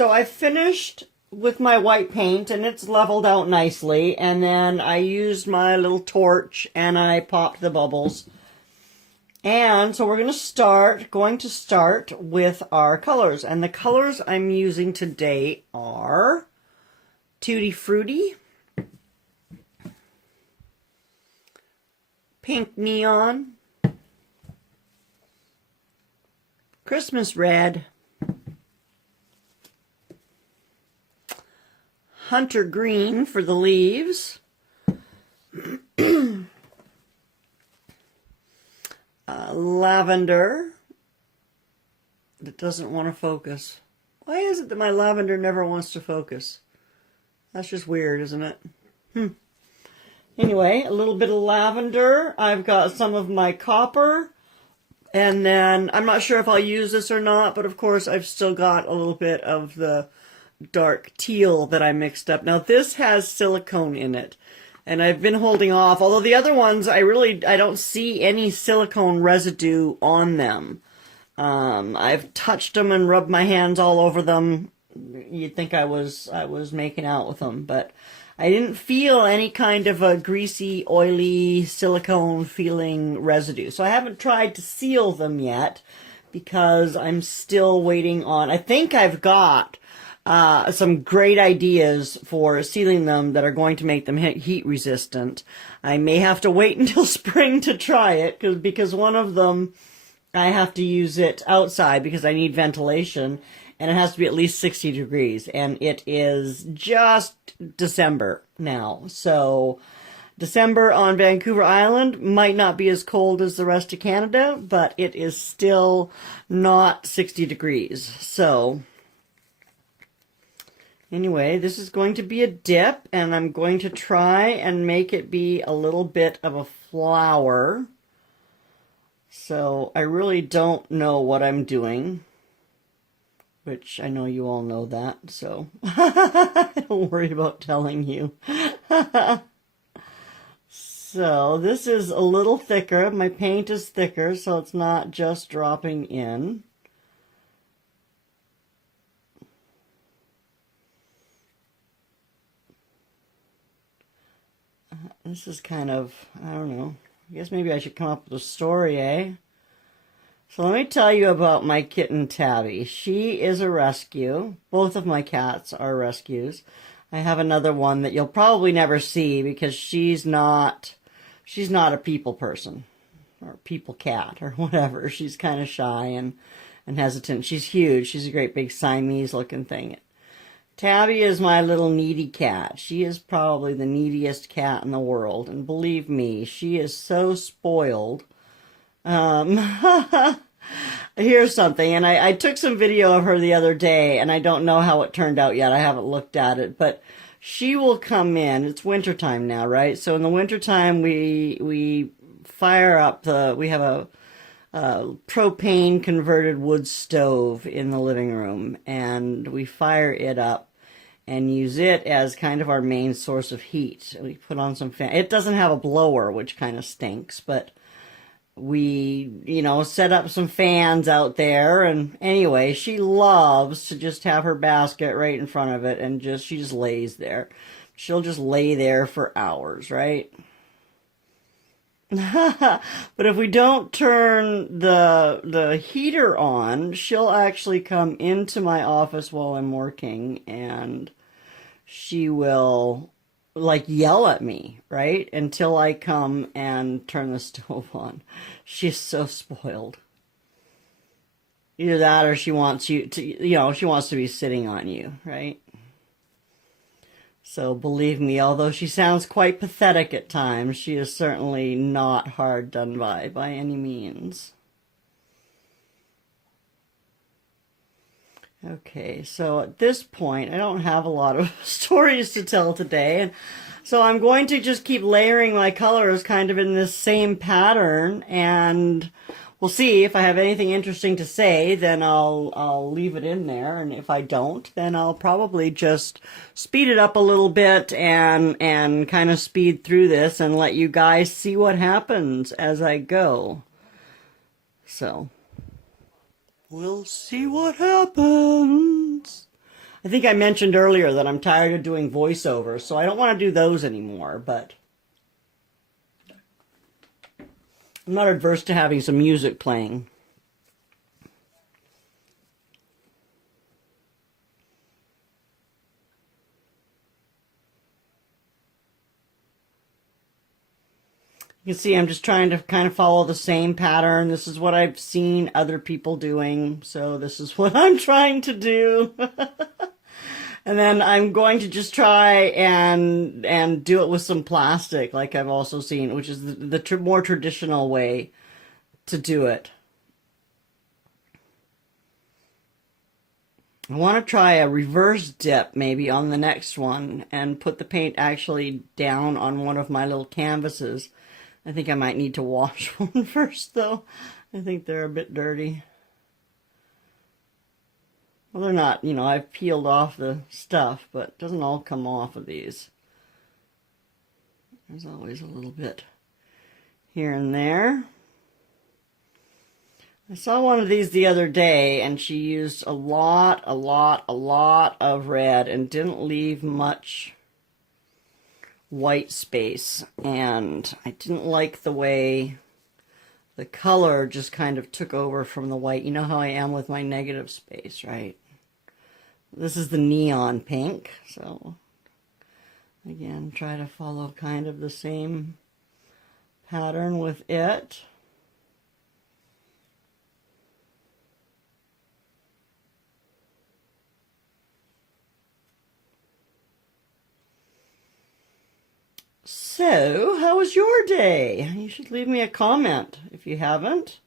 So I finished with my white paint and it's leveled out nicely, and then I used my little torch and I popped the bubbles. And so we're going to start with our colors, and the colors I'm using today are Tutti Frutti, Pink Neon, Christmas Red, Hunter Green for the leaves, lavender. That doesn't want to focus. Why is it that my lavender never wants to focus? That's just weird, isn't it? Anyway, a little bit of lavender. I've got some of my copper. And then, I'm not sure if I'll use this or not, but of course I've still got a little bit of the dark teal that I mixed up. Now this has silicone in it, and I've been holding off, although the other ones I don't see any silicone residue on them. I've touched them and rubbed my hands all over them. You'd think I was making out with them, but I didn't feel any kind of a greasy, oily, silicone feeling residue. So I haven't tried to seal them yet because I'm still waiting on, I think I've got some great ideas for sealing them that are going to make them heat resistant. I may have to wait until spring to try it because one of them I have to use it outside because I need ventilation, and it has to be at least 60 degrees, and it is just December now. So December on Vancouver Island might not be as cold as the rest of Canada, but it is still not 60 degrees. So anyway, this is going to be a dip, and I'm going to try and make it be a little bit of a flower. So I really don't know what I'm doing, which I know you all know that, so don't worry about telling you. So this is a little thicker. My paint is thicker, so it's not just dropping in. This is kind of, I don't know, I guess maybe I should come up with a story, eh? So let me tell you about my kitten Tabby. She is a rescue. Both of my cats are rescues. I have another one that you'll probably never see because she's not a people person or people cat or whatever. She's kind of shy and hesitant. She's huge. She's a great big Siamese looking thing. Tabby is my little needy cat. She is probably the neediest cat in the world. And believe me, she is so spoiled. Here's something, and I took some video of her the other day, and I don't know how it turned out yet. I haven't looked at it, but she will come in. It's wintertime now, right? So in the wintertime, we fire up we have a propane converted wood stove in the living room, and we fire it up and use it as kind of our main source of heat. We put on some fan. It doesn't have a blower, which kind of stinks, but we, set up some fans out there. And anyway, she loves to just have her basket right in front of it, and she just lays there. She'll just lay there for hours, right? But if we don't turn the heater on, she'll actually come into my office while I'm working, and she will yell at me, right? Until I come and turn the stove on. She's so spoiled. Either that or she wants you to, she wants to be sitting on you, right? So believe me, although she sounds quite pathetic at times, she is certainly not hard done by any means. Okay, so at this point, I don't have a lot of stories to tell today, and so I'm going to just keep layering my colors kind of in this same pattern, and we'll see if I have anything interesting to say, then I'll leave it in there, and if I don't, then I'll probably just speed it up a little bit and kind of speed through this and let you guys see what happens as I go. So we'll see what happens. I think I mentioned earlier that I'm tired of doing voiceovers, so I don't want to do those anymore, but I'm not adverse to having some music playing. You can see I'm just trying to kind of follow the same pattern. This is what I've seen other people doing, so this is what I'm trying to do. And then I'm going to just try and do it with some plastic, like I've also seen, which is the more traditional way to do it. I want to try a reverse dip maybe on the next one and put the paint actually down on one of my little canvases. I think I might need to wash one first, though. I think they're a bit dirty. Well, they're not, you know, I've peeled off the stuff, but it doesn't all come off of these. There's always a little bit here and there. I saw one of these the other day, and she used a lot of red and didn't leave much white space. And I didn't like the way the color just kind of took over from the white. You know how I am with my negative space, right? This is the neon pink, so again, try to follow kind of the same pattern with it. So, how was your day? You should leave me a comment if you haven't.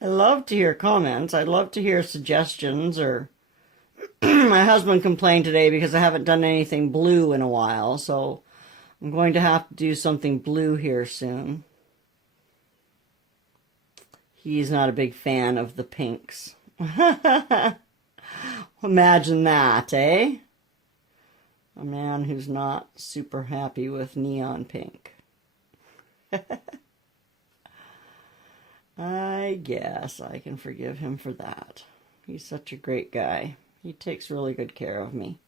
I love to hear comments. I'd love to hear suggestions. Or my husband complained today because I haven't done anything blue in a while, so I'm going to have to do something blue here soon. He's not a big fan of the pinks. Imagine that, eh? A man who's not super happy with neon pink. I guess I can forgive him for that. He's such a great guy. He takes really good care of me.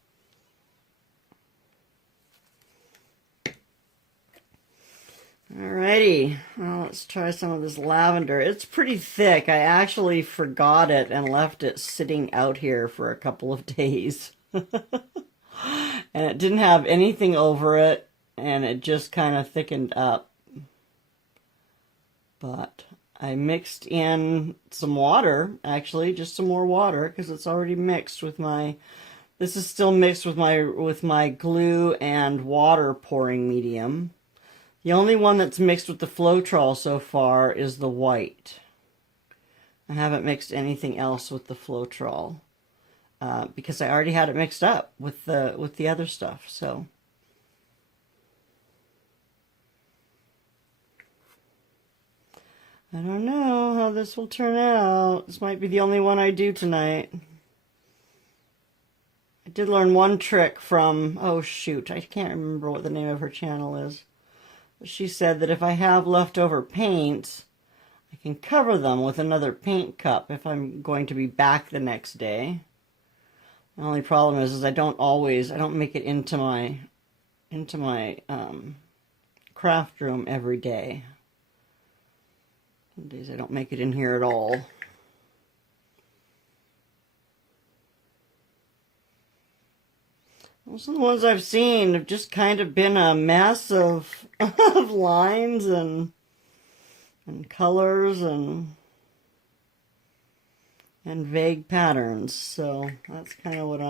Alrighty, well, let's try some of this lavender. It's pretty thick. I actually forgot it and left it sitting out here for a couple of days. And it didn't have anything over it, and it just kind of thickened up. But I mixed in some water, actually, just some more water, because it's already mixed with my, this is still mixed with my glue and water pouring medium. The only one that's mixed with the Floetrol so far is the white. I haven't mixed anything else with the Floetrol. Because I already had it mixed up with the other stuff, so I don't know how this will turn out. This might be the only one I do tonight. I did learn one trick from, oh shoot, I can't remember what the name of her channel is. But she said that if I have leftover paints, I can cover them with another paint cup if I'm going to be back the next day. The only problem is I don't make it into my craft room every day. Some days I don't make it in here at all. Most of the ones I've seen have just kind of been a mess of of lines and colors and vague patterns, so that's kind of what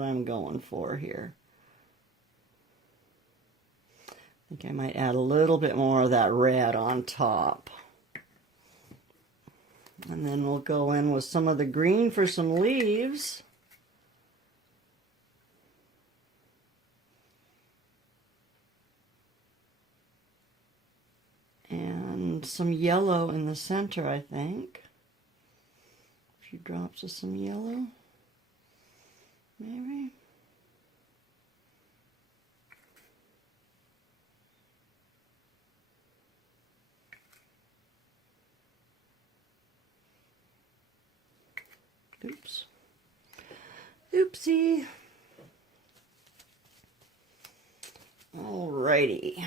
I'm going for here. I think I might add a little bit more of that red on top. And then we'll go in with some of the green for some leaves. And some yellow in the center, I think. A few drops of some yellow, maybe. Oops. Oopsie. Alrighty.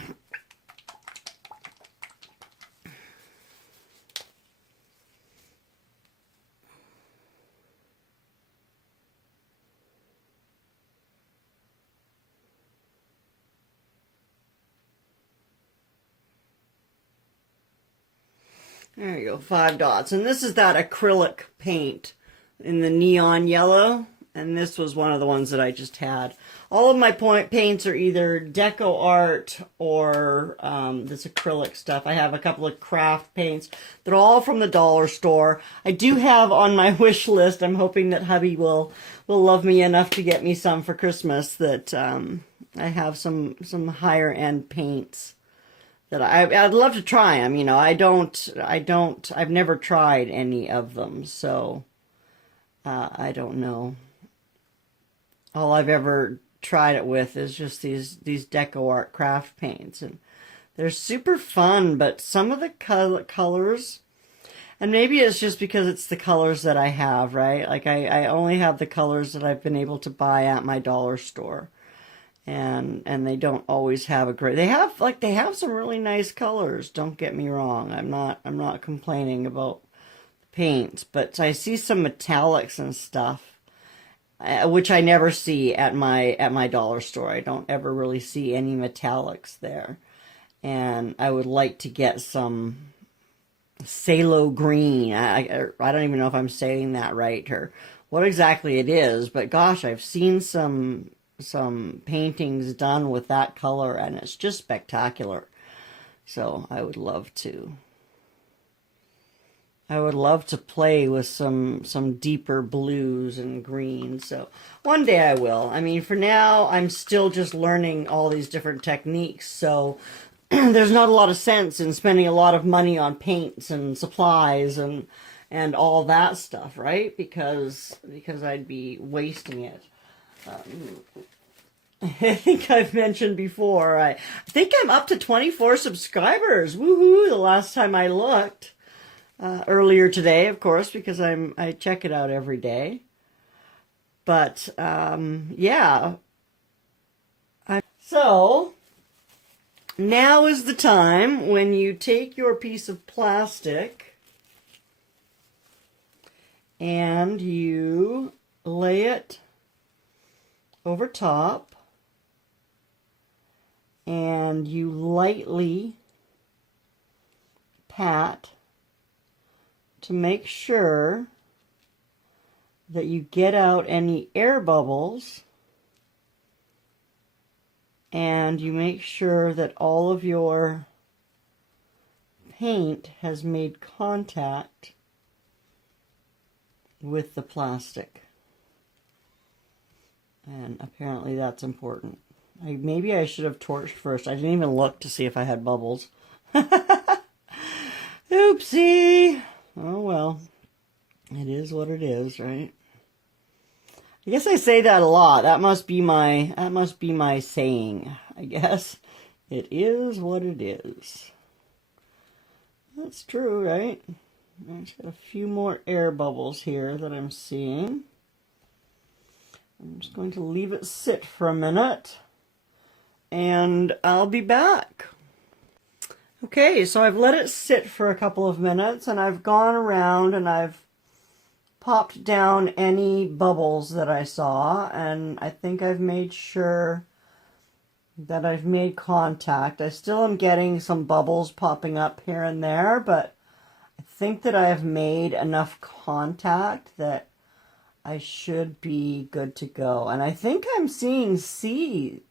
There you go, 5 dots. And this is that acrylic paint in the neon yellow. And this was one of the ones that I just had. All of my paints are either deco art or this acrylic stuff. I have a couple of craft paints. They're all from the dollar store. I do have on my wish list, I'm hoping that hubby will love me enough to get me some for Christmas, that I have some higher end paints that I'd love to try them. You know, I've never tried any of them, so I don't know. All I've ever tried it with is just these deco art craft paints, and they're super fun, but some of the colors, and maybe it's just because it's the colors that I have, right? Like I only have the colors that I've been able to buy at my dollar store, and they don't always have a great, they have some really nice colors, don't get me wrong. I'm not complaining about paints, but I see some metallics and stuff, which I never see at my dollar store. I don't ever really see any metallics there. And I would like to get some phthalo green. I don't even know if I'm saying that right or what exactly it is, but gosh, I've seen some paintings done with that color, and it's just spectacular. So I would love to play with some deeper blues and greens. So one day I will. I mean, for now, I'm still just learning all these different techniques. So there's not a lot of sense in spending a lot of money on paints and supplies and all that stuff, right? Because I'd be wasting it. I think I've mentioned before, I think I'm up to 24 subscribers. Woohoo! The last time I looked. Earlier today, of course, because I check it out every day. But yeah. So now is the time when you take your piece of plastic and you lay it over top, and you lightly pat to make sure that you get out any air bubbles, and you make sure that all of your paint has made contact with the plastic. And apparently that's important. Maybe I should have torched first. I didn't even look to see if I had bubbles. Oopsie! Oh well, it is what it is, right? I guess I say that a lot. That must be my saying, I guess. It is what it is. That's true, right? There's got a few more air bubbles here that I'm seeing. I'm just going to leave it sit for a minute, and I'll be back. Okay, so I've let it sit for a couple of minutes, and I've gone around and I've popped down any bubbles that I saw, and I think I've made sure that I've made contact. I still am getting some bubbles popping up here and there, but I think that I have made enough contact that I should be good to go. And I think I'm seeing cells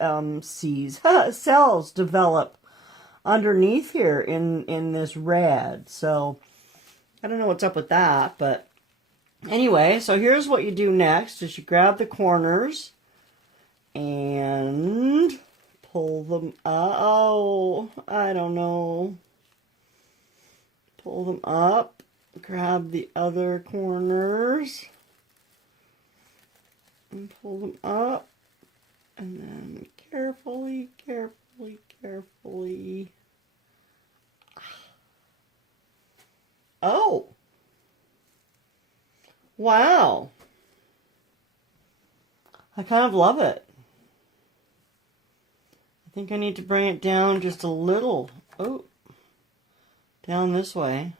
develop underneath here in this red. So I don't know what's up with that, but anyway, so here's what you do next is you grab the corners and pull them up. Oh, I don't know. Pull them up, grab the other corners and pull them up, and then carefully. Oh! Wow! I kind of love it. I think I need to bring it down just a little. Oh, down this way.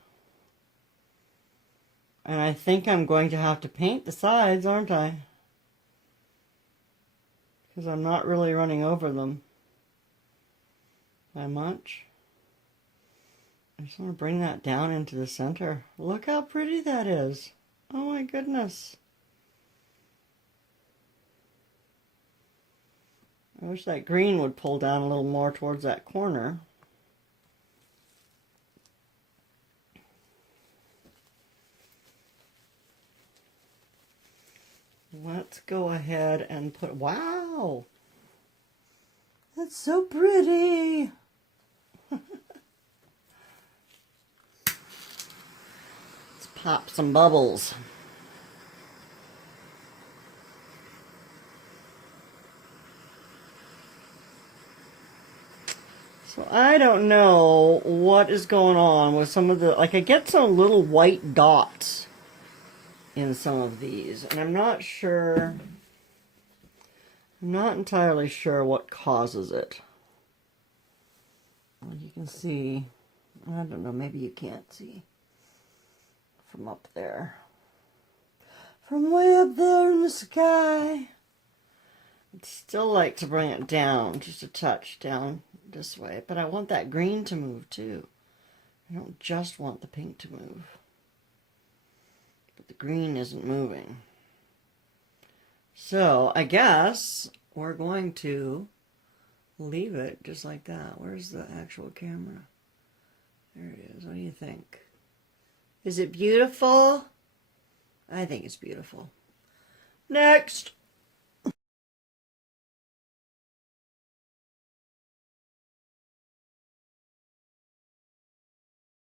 And I think I'm going to have to paint the sides, aren't I? Because I'm not really running over them by much. I just want to bring that down into the center. Look how pretty that is. Oh my goodness. I wish that green would pull down a little more towards that corner. Let's go ahead and put, wow, that's so pretty. Let's pop some bubbles. So I don't know what is going on with some of the, like I get some little white dots in some of these, and I'm not sure, I'm not entirely sure what causes it. Well, you can see, I don't know, maybe you can't see from up there. From way up there in the sky. I'd still like to bring it down, just a touch down this way, but I want that green to move too. I don't just want the pink to move. But the green isn't moving. So I guess we're going to leave it just like that. Where's the actual camera? There it is. What do you think? Is it beautiful? I think it's beautiful. Next!